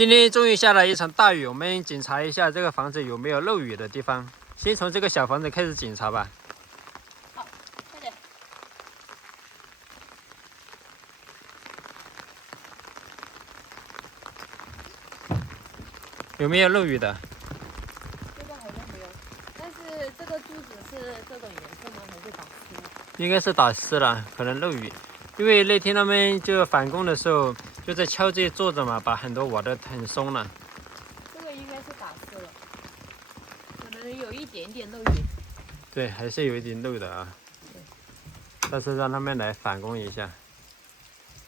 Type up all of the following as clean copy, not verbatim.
今天终于下了一场大雨，我们检查一下这个房子有没有漏雨的地方。先从这个小房子开始检查吧。好，快点。有没有漏雨的？这个好像没有，但是这个柱子是这种颜色吗？还是打湿了？应该是打湿了，可能漏雨。因为那天他们就返工的时候就在敲这些柱子嘛，把很多瓦都很松了。这个应该是打湿了，可能有一点点漏雨。对，还是有一点漏的啊。但是让他们来返工一下。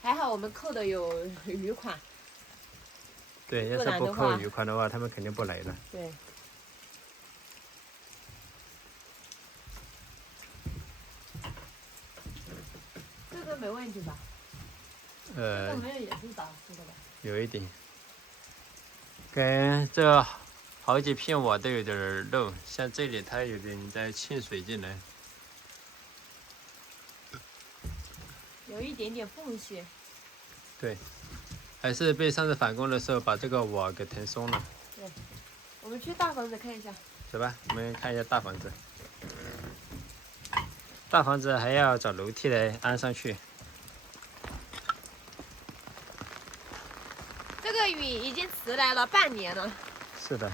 还好我们扣的有余款。对，要是不扣余款的话，他们肯定不来了。对。这个没问题吧？这个没有也是打湿的吧？有一点。跟这好几片瓦都有点漏，像这里它有点在沁水进来。有一点点缝隙。对，还是被上次返工的时候把这个瓦给腾松了。对，我们去大房子看一下。走吧，我们看一下大房子。大房子还要找楼梯来安上去。这个雨已经迟来了半年了。是的。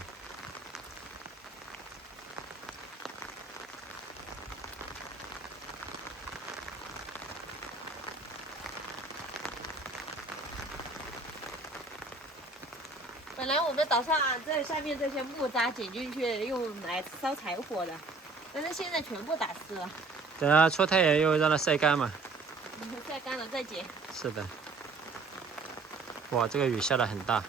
本来我们打算这下面这些木渣剪进去用来烧柴火的，但是现在全部打湿了。等它出太阳又让它晒干嘛。晒干了再剪。是的。哇，这个雨下得很大。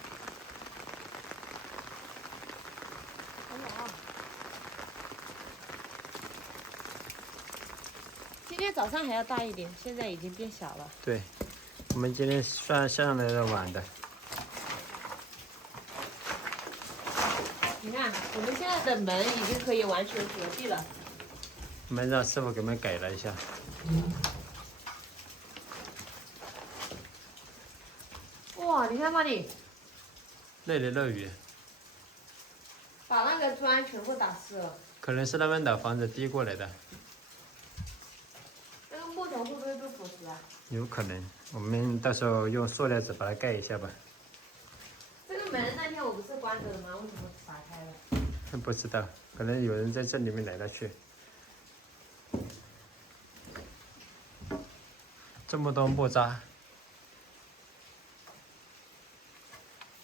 今天早上还要大一点，现在已经变小了。对，我们今天算上来的晚的。你看，我们现在的门已经可以完全合闭了。我们让师傅给我们改了一下。哇，你看嘛你，那里漏雨，把那个砖全部打湿了。可能是他们老房子滴过来的。那个木头会不会被腐蚀啊？有可能，我们到时候用塑料纸把它盖一下吧。这个门那天我不是关着的吗？为什么打开了？不知道，可能有人在这里面来了去。这么多木渣。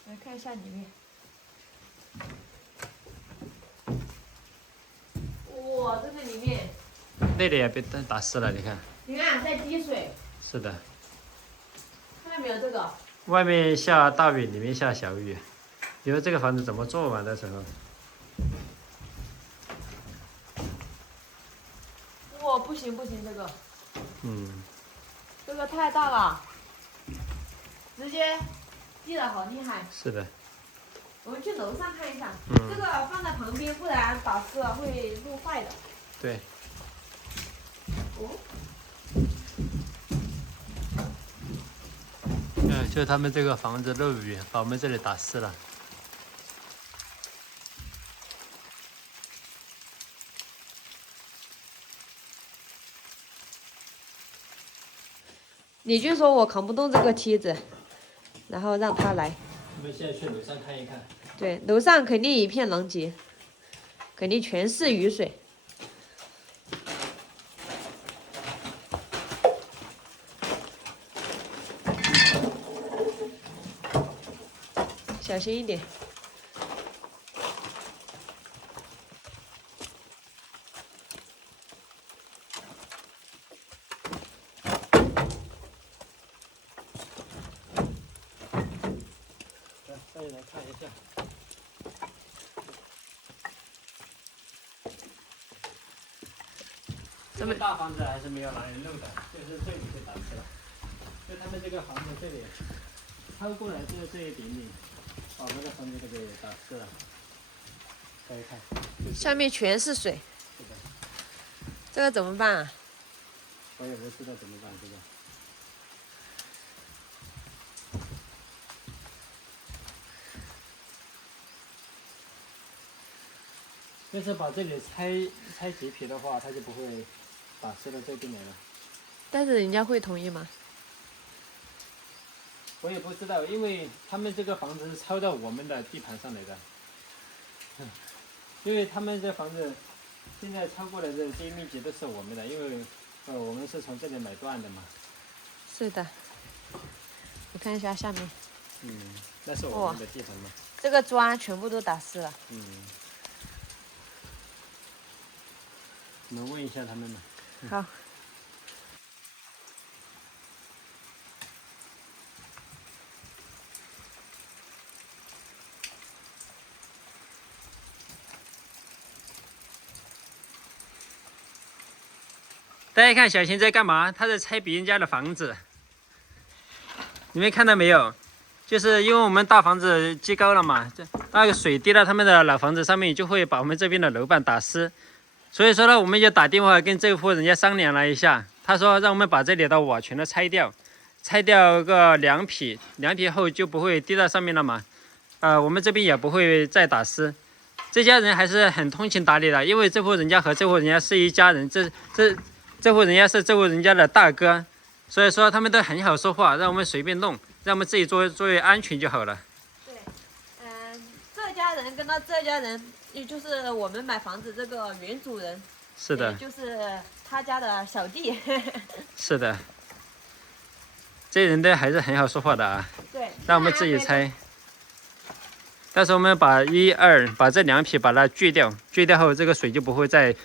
来看一下里面。哇，这个里面。那里也被打湿了，你看。你看，在滴水。是的。看到没有这个？外面下大雨，里面下小雨。你说这个房子怎么做嘛？到时候。哇，不行不行，这个。这个太大了，直接滴得好厉害。是的。我们去楼上看一下。这个放在旁边，不然打湿了会弄坏的。对。哦。就他们这个房子漏雨，把我们这里打湿了。你就说我扛不动这个梯子，然后让他来。我们现在去楼上看一看。对，楼上肯定一片狼藉，肯定全是雨水。小心一点。再来看一下。这个大房子还是没有哪里漏的，就是这里被打湿了。就他们这个房子这里超过来这一点点，把我们的房子给打湿了。再看，下面全是水。是的。这个怎么办啊？我也不知道怎么办这个。就是把这里拆几皮的话，它就不会打湿到这边来了。但是人家会同意吗？我也不知道，因为他们这个房子是抄到我们的地盘上来的，因为他们这房子现在抄过来的这一面积都是我们的，因为我们是从这里买断的嘛。是的。你看一下下面，那是我们的地盘嘛。这个砖全部都打湿了。能问一下他们吗？好。大家看小琴在干嘛？她在拆别人家的房子。你们看到没有？就是因为我们大房子积高了嘛，那个水滴到他们的老房子上面，就会把我们这边的楼板打湿。所以说呢，我们就打电话跟这户人家商量了一下，他说让我们把这里的瓦全都拆掉，拆掉个2匹，2匹后就不会滴到上面了嘛。我们这边也不会再打湿。这家人还是很通情达理的，因为这户人家和这户人家是一家人，这户人家是这户人家的大哥，所以说他们都很好说话，让我们随便弄，让我们自己注意安全就好了。对，这家人跟这家人，也就是我们买房子这个原主人，是的，就是他家的小弟。是的，这人都还是很好说话的啊。对，让我们自己拆。但是我们把把这2匹把它锯掉，锯掉后这个水就不会再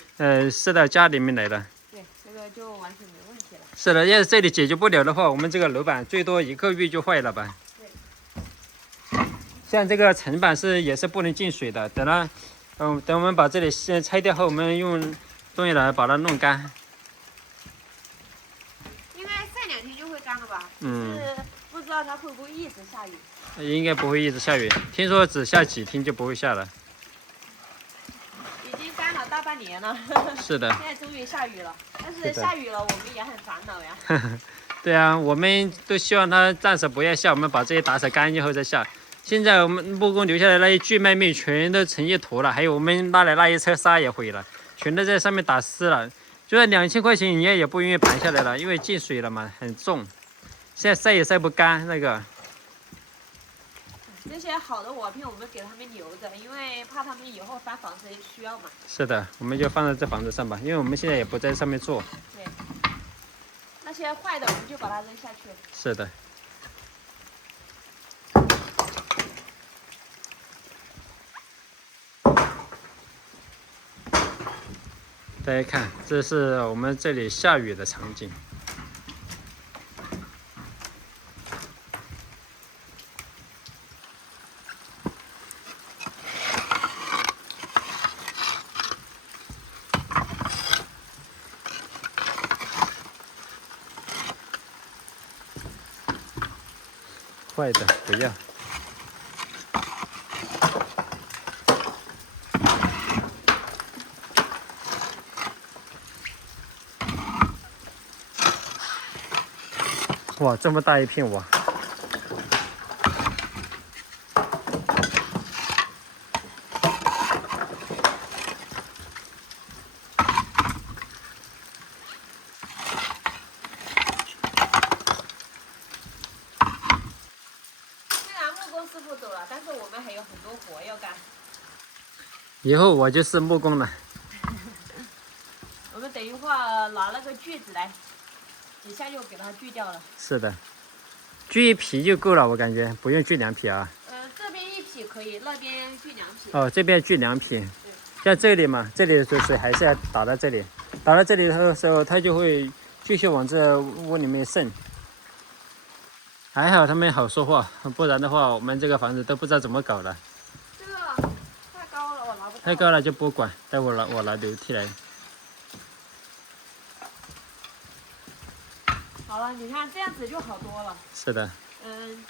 渗到家里面来了。对，这个就完全没问题了。是的，要是这里解决不了的话，我们这个楼板最多1个月就坏了吧。对。像这个层板也是不能进水的，等我们把这里先拆掉后，我们用东西来把它弄干。应该晒2天就会干了吧？是不知道它会不会一直下雨。应该不会一直下雨，听说只下几天就不会下了。已经干了大半年了。是的。现在终于下雨了，但是下雨了我们也很烦恼呀。对啊，我们都希望它暂时不要下，我们把这些打扫干净后再下。现在我们木工留下来那些锯麦面全都成一坨了，还有我们拉来那一车沙也毁了，全都在上面打湿了。就算2000块钱，人家也不愿意盘下来了，因为进水了嘛，很重。现在晒也晒不干那个。那些好的瓦片我们给他们留着，因为怕他们以后翻房子也需要嘛。是的，我们就放在这房子上吧，因为我们现在也不在上面住。对。那些坏的我们就把它扔下去。是的。大家看，这是我们这里下雨的场景。坏的不要。哇，这么大一片瓦！虽然木工师傅走了，但是我们还有很多活要干。以后我就是木工了。我们等一会儿拿那个锯子来，一下就给它锯掉了。是的，锯1匹就够了，我感觉不用锯2匹啊。这边1匹可以，那边锯2匹。哦，这边锯2匹。像这里嘛，这里的水还是要打到这里，打到这里的时候，它就会继续往这屋里面渗。还好他们好说话，不然的话，我们这个房子都不知道怎么搞了。这个太高了，我拿不到。太高了就不管，待会儿我拿楼梯来。好了，你看这样子就好多了。是的。